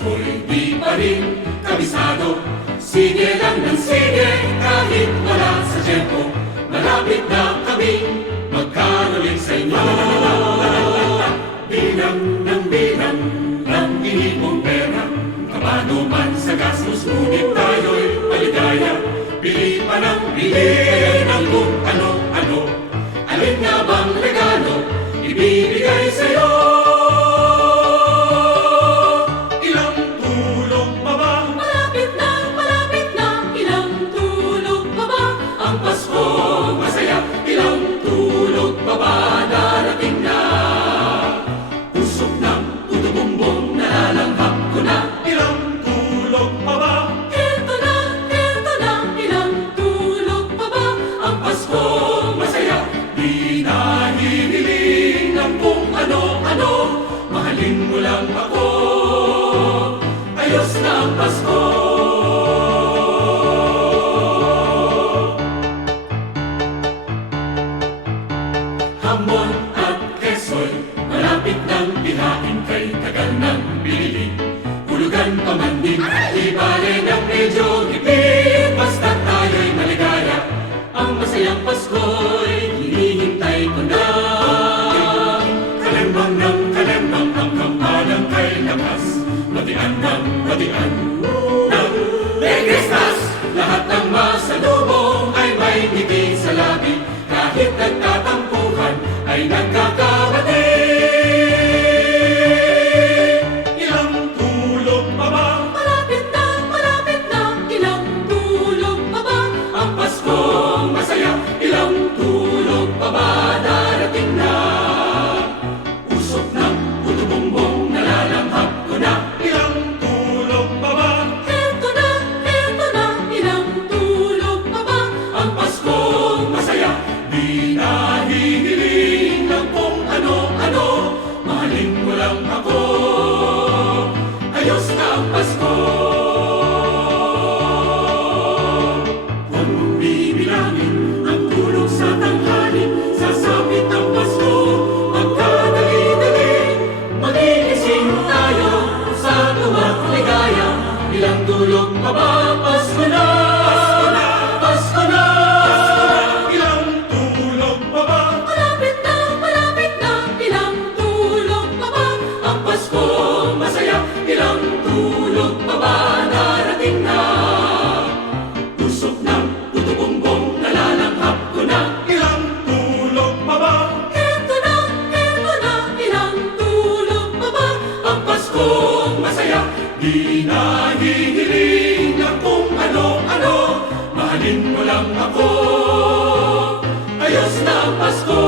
Pasko'y di pa rin kabisado. Sige lang ng sige, kahit wala sa tiyempo. Malapit na kami magkaroling sa inyo. Bilang ng inipong pera, kabado man sa gastos, ngunit tayo'y maligaya. Bili pa ng bili ng kung ano-ano. Alin nga bang regalo ibibigay sa'yo? Ilang tulog pa ba? Malapit na, ilang tulog pa ba? Ang Pasko masaya, ilang tulog pa ba? Darating na. Usok ng udo-bumbong, nalalanghap ko na. Ilang tulog pa ba? Heto na, ilang tulog pa ba? Ang Pasko masaya, di na hihiling ng kung ano-ano. Mahalin mo lang ako, ayos na ang Pasko. Hamon at keso'y malapit nang bihain, kay tagal nang bilhin. Hulugan pa man din, di bale ng medyo hipit, basta tayo'y maligaya. Ang masayang Pasko'y hinihintay ko na. Kalembang ang kampalang kay lakas, batian ng Merry Christmas! Lahat ng masalubong ay may ngiti sa labi, kahit nagtatampuhan ay nagkakabati. Ilang tulog pa ba? Malapit na, ilang tulog pa ba? Ang Paskong masaya, ilang tulog pa ba? Darating na. Usok ng udo-bumbong, nalalanghap ko na. Ilang tulog pa ba? Heto na, ilang tulog pa ba? Ang Paskong masaya, di na hihiling ng kung ano-ano. Mahalin mo lang ako, ayos na ang Pasko. Huwag mong bibilangin ang tulog sa tanghali, sasapit ang Pasko, magkadali-dali. Magigising tayo sa tuwang ligaya. Ilang tulog pa ba? Pasko na! Pasko na! Ilang tulog pa ba? Malapit na, ilang tulog pa ba? Ang Pasko masaya, ilang tulog pa ba? Darating na. Usok ng udo-bumbong, nalalanghap ko na. Ilang tulog pa ba? Heto na, ilang tulog pa ba? Ang Pasko masaya, di na hihiling ng kung ano-ano. Mahalin mo lang ako, ayos na ang Pasko.